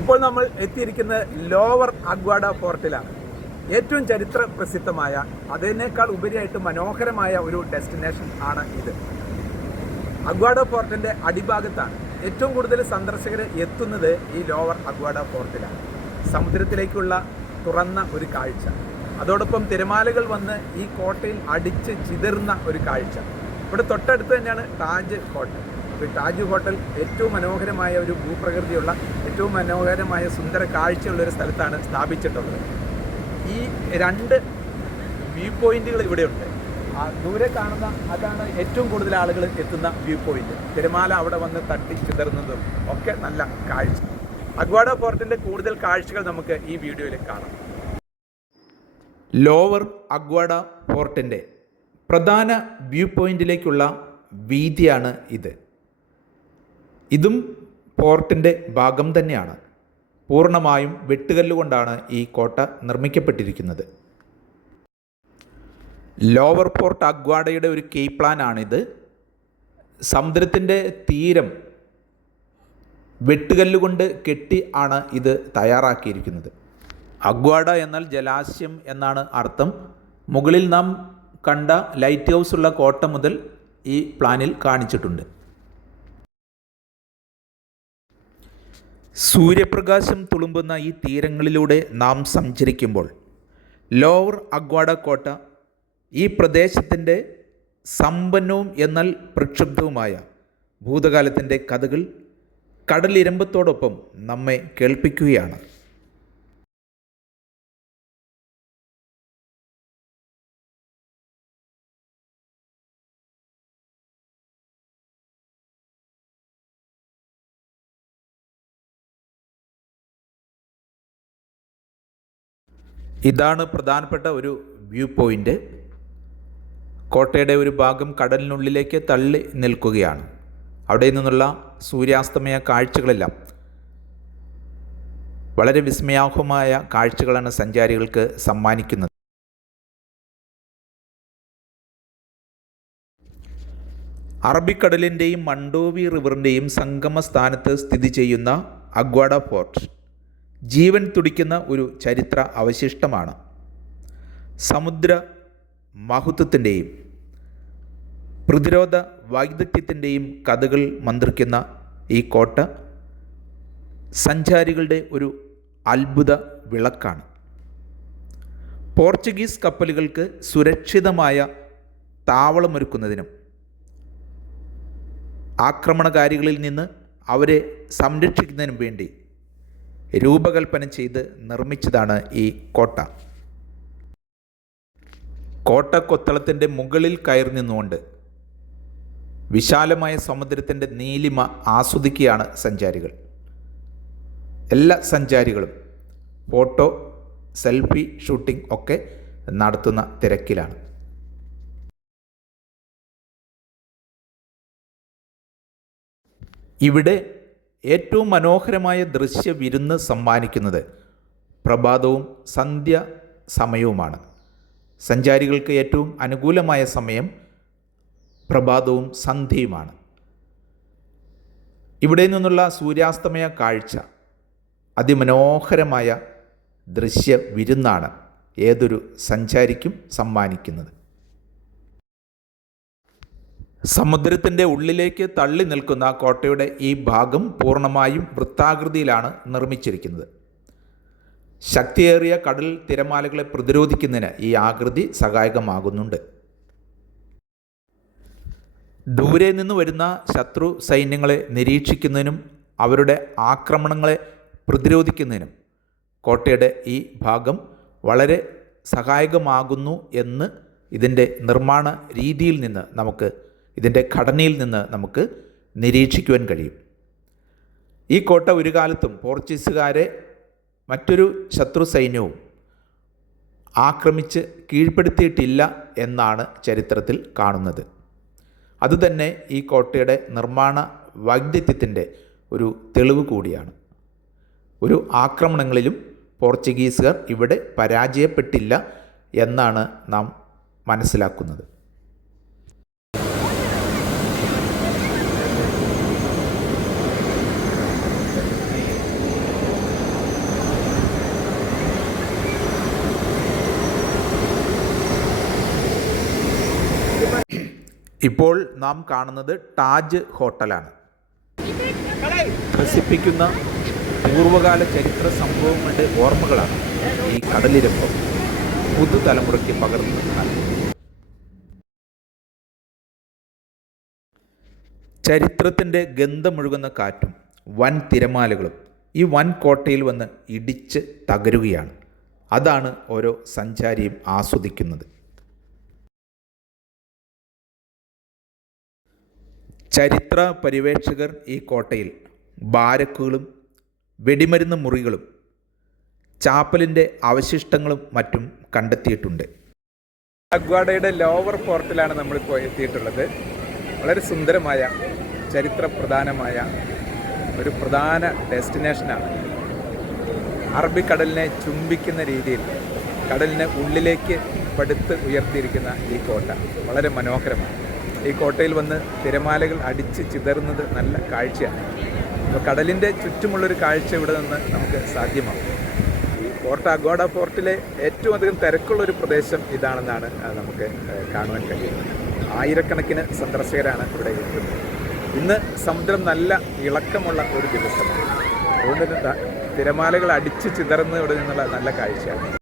ഇപ്പോൾ നമ്മൾ എത്തിയിരിക്കുന്നത് ലോവർ അഗ്വാഡ ഫോർട്ടിലാണ്. ഏറ്റവും ചരിത്ര പ്രസിദ്ധമായ, അതിനേക്കാൾ ഉപരിയായിട്ട് മനോഹരമായ ഒരു ഡെസ്റ്റിനേഷൻ ആണ് ഇത്. അഗ്വാഡ ഫോർട്ടിൻ്റെ അടിഭാഗത്താണ് ഏറ്റവും കൂടുതൽ സന്ദർശകർ എത്തുന്നത്. ഈ ലോവർ അഗ്വാഡ ഫോർട്ടിലാണ്. സമുദ്രത്തിലേക്കുള്ള തുറന്ന ഒരു കാഴ്ച, അതോടൊപ്പം തിരമാലകൾ വന്ന് ഈ കോട്ടയിൽ അടിച്ച് ചിതറുന്ന ഒരു കാഴ്ച. ഇവിടെ തൊട്ടടുത്ത് തന്നെയാണ് താജ് ഹോട്ടൽ. അപ്പോൾ താജ് ഹോട്ടൽ ഏറ്റവും മനോഹരമായ ഒരു ഭൂപ്രകൃതിയുള്ള, ഏറ്റവും മനോഹരമായ സുന്ദര കാഴ്ചയുള്ളൊരു സ്ഥലത്താണ് സ്ഥാപിച്ചിട്ടുള്ളത്. ഈ രണ്ട് വ്യൂ പോയിന്റുകൾ ഇവിടെയുണ്ട്. ദൂരെ കാണുന്ന അതാണ് ഏറ്റവും കൂടുതൽ ആളുകൾ എത്തുന്ന വ്യൂ പോയിന്റ്. തിരമാല അവിടെ വന്ന് തട്ടി ചിതറുന്നതും ഒക്കെ നല്ല കാഴ്ച. അഗ്വാഡ ഫോർട്ടിൻ്റെ കൂടുതൽ കാഴ്ചകൾ നമുക്ക് ഈ വീഡിയോയിൽ കാണാം. ലോവർ അഗ്വാഡ ഫോർട്ടിൻ്റെ പ്രധാന വ്യൂ പോയിന്റിലേക്കുള്ള വീതിയാണ് ഇത്. ഇതും ഫോർട്ടിൻ്റെ ഭാഗം തന്നെയാണ്. പൂർണ്ണമായും വെട്ടുകല്ലുകൊണ്ടാണ് ഈ കോട്ട നിർമ്മിക്കപ്പെട്ടിരിക്കുന്നത്. ലോവർ ഫോർട്ട് അഗ്വാഡയുടെ ഒരു കീ പ്ലാനാണിത്. സമുദ്രത്തിൻ്റെ തീരം വെട്ടുകല്ലുകൊണ്ട് കെട്ടി ആണ് ഇത് തയ്യാറാക്കിയിരിക്കുന്നത്. അഗ്വാഡ എന്നാൽ ജലാശയം എന്നാണ് അർത്ഥം. മുകളിൽ നാം കണ്ട ലൈറ്റ് ഹൗസ് ഉള്ള കോട്ട മുതൽ ഈ പ്ലാനിൽ കാണിച്ചിട്ടുണ്ട്. സൂര്യപ്രകാശം തുളുമ്പുന്ന ഈ തീരങ്ങളിലൂടെ നാം സഞ്ചരിക്കുമ്പോൾ ലോവർ അഗ്വാഡ കോട്ട ഈ പ്രദേശത്തിൻ്റെ സമ്പന്നവും എന്നാൽ പ്രക്ഷുബ്ധവുമായ ഭൂതകാലത്തിൻ്റെ കഥകൾ കടലിരമ്പത്തോടൊപ്പം നമ്മെ കേൾപ്പിക്കുകയാണ്. ഇതാണ് പ്രധാനപ്പെട്ട ഒരു വ്യൂ പോയിൻ്റ്. കോട്ടയുടെ ഒരു ഭാഗം കടലിനുള്ളിലേക്ക് തള്ളി നിൽക്കുകയാണ്. അവിടെ നിന്നുള്ള സൂര്യാസ്തമയ കാഴ്ചകളെല്ലാം വളരെ വിസ്മയാർഹമായ കാഴ്ചകളാണ് സഞ്ചാരികൾക്ക് സമ്മാനിക്കുന്നത്. അറബിക്കടലിൻ്റെയും മണ്ടോവി റിവറിൻ്റെയും സംഗമ സ്ഥാനത്ത് സ്ഥിതി ചെയ്യുന്ന അഗ്വാഡ ഫോർട്ട് ജീവൻ തുടിക്കുന്ന ഒരു ചരിത്ര അവശിഷ്ടമാണ്. സമുദ്ര മഹത്വത്തിൻ്റെയും പ്രതിരോധ വൈദഗ്ധ്യത്തിൻ്റെയും കഥകൾ മന്ത്രിക്കുന്ന ഈ കോട്ട സഞ്ചാരികളുടെ ഒരു അത്ഭുത വിളക്കാണ്. പോർച്ചുഗീസ് കപ്പലുകൾക്ക് സുരക്ഷിതമായ താവളമൊരുക്കുന്നതിനും ആക്രമണകാരികളിൽ നിന്ന് അവരെ സംരക്ഷിക്കുന്നതിനും വേണ്ടി രൂപകൽപ്പന ചെയ്ത് നിർമ്മിച്ചതാണ് ഈ കോട്ട. കോട്ടക്കൊത്തളത്തിൻ്റെ മുകളിൽ കയറി നിന്നുകൊണ്ട് വിശാലമായ സമുദ്രത്തിൻ്റെ നീലിമ ആസ്വദിക്കുകയാണ് സഞ്ചാരികൾ. എല്ലാ സഞ്ചാരികളും ഫോട്ടോ, സെൽഫി ഷൂട്ടിംഗ് ഒക്കെ നടത്തുന്ന തിരക്കിലാണ്. ഇവിടെ ഏറ്റവും മനോഹരമായ ദൃശ്യ വിരുന്ന് സമ്മാനിക്കുന്നത് പ്രഭാതവും സന്ധ്യ സമയവുമാണ്. സഞ്ചാരികൾക്ക് ഏറ്റവും അനുകൂലമായ സമയം പ്രഭാതവും സന്ധ്യയുമാണ്. ഇവിടെ നിന്നുള്ള സൂര്യാസ്തമയ കാഴ്ച അതിമനോഹരമായ ദൃശ്യ വിരുന്നാണ് ഏതൊരു സഞ്ചാരിക്കും സമ്മാനിക്കുന്നത്. സമുദ്രത്തിൻ്റെ ഉള്ളിലേക്ക് തള്ളി നിൽക്കുന്ന കോട്ടയുടെ ഈ ഭാഗം പൂർണ്ണമായും വൃത്താകൃതിയിലാണ് നിർമ്മിച്ചിരിക്കുന്നത്. ശക്തിയേറിയ കടൽ തിരമാലകളെ പ്രതിരോധിക്കുന്നതിന് ഈ ആകൃതി സഹായകമാകുന്നുണ്ട്. ദൂരെ നിന്ന് വരുന്ന ശത്രു സൈന്യങ്ങളെ നിരീക്ഷിക്കുന്നതിനും അവരുടെ ആക്രമണങ്ങളെ പ്രതിരോധിക്കുന്നതിനും കോട്ടയുടെ ഈ ഭാഗം വളരെ സഹായകമാകുന്നു എന്ന് ഇതിൻ്റെ നിർമ്മാണ രീതിയിൽ നിന്ന് നമുക്ക്, ഇതിൻ്റെ ഘടനയിൽ നിന്ന് നമുക്ക് നിരീക്ഷിക്കുവാൻ കഴിയും. ഈ കോട്ട ഒരു കാലത്തും പോർച്ചുഗീസുകാരെ മറ്റൊരു ശത്രു സൈന്യവും ആക്രമിച്ച് കീഴ്പ്പെടുത്തിയിട്ടില്ല എന്നാണ് ചരിത്രത്തിൽ കാണുന്നത്. അതുതന്നെ ഈ കോട്ടയുടെ നിർമ്മാണ വൈദഗ്ധ്യത്തിൻ്റെ ഒരു തെളിവ് കൂടിയാണ്. ഒരു ആക്രമണങ്ങളിലും പോർച്ചുഗീസുകാർ ഇവിടെ പരാജയപ്പെട്ടില്ല എന്നാണ് നാം മനസ്സിലാക്കുന്നത്. ഇപ്പോൾ നാം കാണുന്നത് താജ് ഹോട്ടലാണ്. ത്രസിപ്പിക്കുന്ന പൂർവ്വകാല ചരിത്ര സംഭവങ്ങളുടെ ഓർമ്മകളാണ് ഈ കടലിരപ്പം പുതുതലമുറയ്ക്ക് പകർന്നു നൽകുന്നത്. ചരിത്രത്തിൻ്റെ ഗന്ധമൊഴുകുന്ന കാറ്റും വൻ തിരമാലകളും ഈ വൻ കോട്ടയിൽ വന്ന് ഇടിച്ച് തകരുകയാണ്. അതാണ് ഓരോ സഞ്ചാരിയും ആസ്വദിക്കുന്നത്. ചരിത്ര പര്യവേക്ഷകർ ഈ കോട്ടയിൽ ബാരക്കുകളും വെടിമരുന്ന് മുറികളും ചാപ്പലിൻ്റെ അവശിഷ്ടങ്ങളും മറ്റും കണ്ടെത്തിയിട്ടുണ്ട്. അഗ്വാഡയുടെ ലോവർ ഫോർട്ടിലാണ് നമ്മളിപ്പോൾ എത്തിയിട്ടുള്ളത്. വളരെ സുന്ദരമായ ചരിത്രപ്രധാനമായ ഒരു പ്രധാന ഡെസ്റ്റിനേഷനാണ്. അറബിക്കടലിനെ ചുംബിക്കുന്ന രീതിയിൽ കടലിനെ ഉള്ളിലേക്ക് പടുത്ത് ഉയർത്തിയിരിക്കുന്ന ഈ കോട്ട വളരെ മനോഹരമാണ്. ഈ കോട്ടയിൽ വന്ന് തിരമാലകൾ അടിച്ച് ചിതറുന്നത് നല്ല കാഴ്ചയാണ്. അപ്പോൾ കടലിൻ്റെ ചുറ്റുമുള്ളൊരു കാഴ്ച ഇവിടെ നിന്ന് നമുക്ക് സാധ്യമാകും. ഈ ഫോർട്ട് അഗ്വാഡ ഫോർട്ടിലെ ഏറ്റവും അധികം തിരക്കുള്ളൊരു പ്രദേശം ഇതാണെന്നാണ് നമുക്ക് കാണുവാൻ കഴിയുന്നത്. ആയിരക്കണക്കിന് സന്ദർശകരാണ് ഇവിടെ എത്തുന്നത്. ഇന്ന് സമുദ്രം നല്ല ഇളക്കമുള്ള ഒരു ദിവസമാണ്. അതുകൊണ്ട് തിരമാലകൾ അടിച്ച് ചിതറുന്നത് ഇവിടെ നിന്നുള്ള നല്ല കാഴ്ചയാണ്.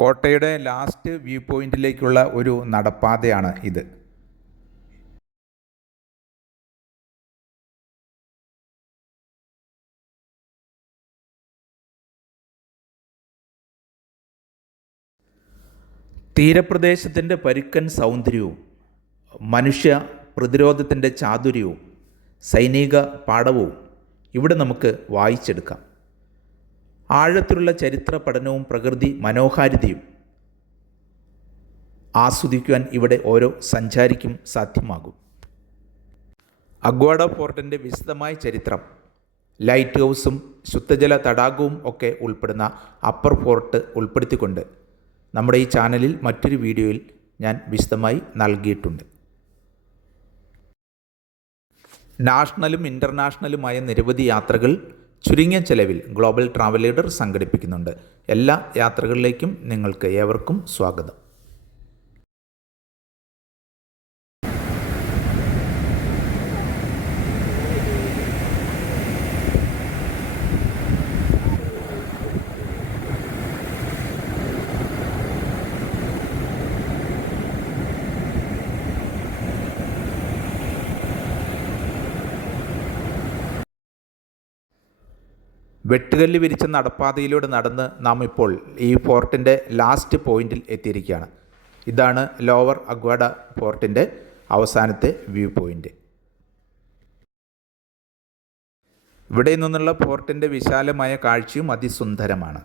കോട്ടയുടെ ലാസ്റ്റ് വ്യൂ പോയിന്റിലേക്കുള്ള ഒരു നടപ്പാതയാണ് ഇത്. തീരപ്രദേശത്തിൻ്റെ പരുക്കൻ സൗന്ദര്യവും മനുഷ്യ പ്രതിരോധത്തിൻ്റെ ചാതുര്യവും സൈനിക പാടവവും ഇവിടെ നമുക്ക് വായിച്ചെടുക്കാം. ആഴത്തിലുള്ള ചരിത്ര പഠനവും പ്രകൃതി മനോഹാരിതയും ആസ്വദിക്കുവാൻ ഇവിടെ ഓരോ സഞ്ചാരിക്കും സാധ്യമാകും. അഗ്വാഡ ഫോർട്ടിൻ്റെ വിശദമായ ചരിത്രം, ലൈറ്റ് ഹൗസും ശുദ്ധജല തടാകവും ഒക്കെ ഉൾപ്പെടുന്ന അപ്പർ ഫോർട്ട് ഉൾപ്പെടുത്തിക്കൊണ്ട് നമ്മുടെ ഈ ചാനലിൽ മറ്റൊരു വീഡിയോയിൽ ഞാൻ വിശദമായി നൽകിയിട്ടുണ്ട്. നാഷണലും ഇൻ്റർനാഷണലുമായ നിരവധി യാത്രകൾ ചുരുങ്ങിയ ചെലവിൽ ഗ്ലോബൽ ട്രാവൽ ലീഡർ സംഘടിപ്പിക്കുന്നുണ്ട്. എല്ലാ യാത്രകളിലേക്കും നിങ്ങൾക്ക് ഏവർക്കും സ്വാഗതം. വെട്ടുകല്ല് വിരിച്ച നടപ്പാതയിലൂടെ നടന്ന് നാം ഇപ്പോൾ ഈ ഫോർട്ടിൻ്റെ ലാസ്റ്റ് പോയിന്റിൽ എത്തിയിരിക്കുകയാണ്. ഇതാണ് ലോവർ അഗ്വാഡ ഫോർട്ടിൻ്റെ അവസാനത്തെ വ്യൂ പോയിന്റ്. ഇവിടെ നിന്നുള്ള ഫോർട്ടിൻ്റെ വിശാലമായ കാഴ്ചയും അതിസുന്ദരമാണ്.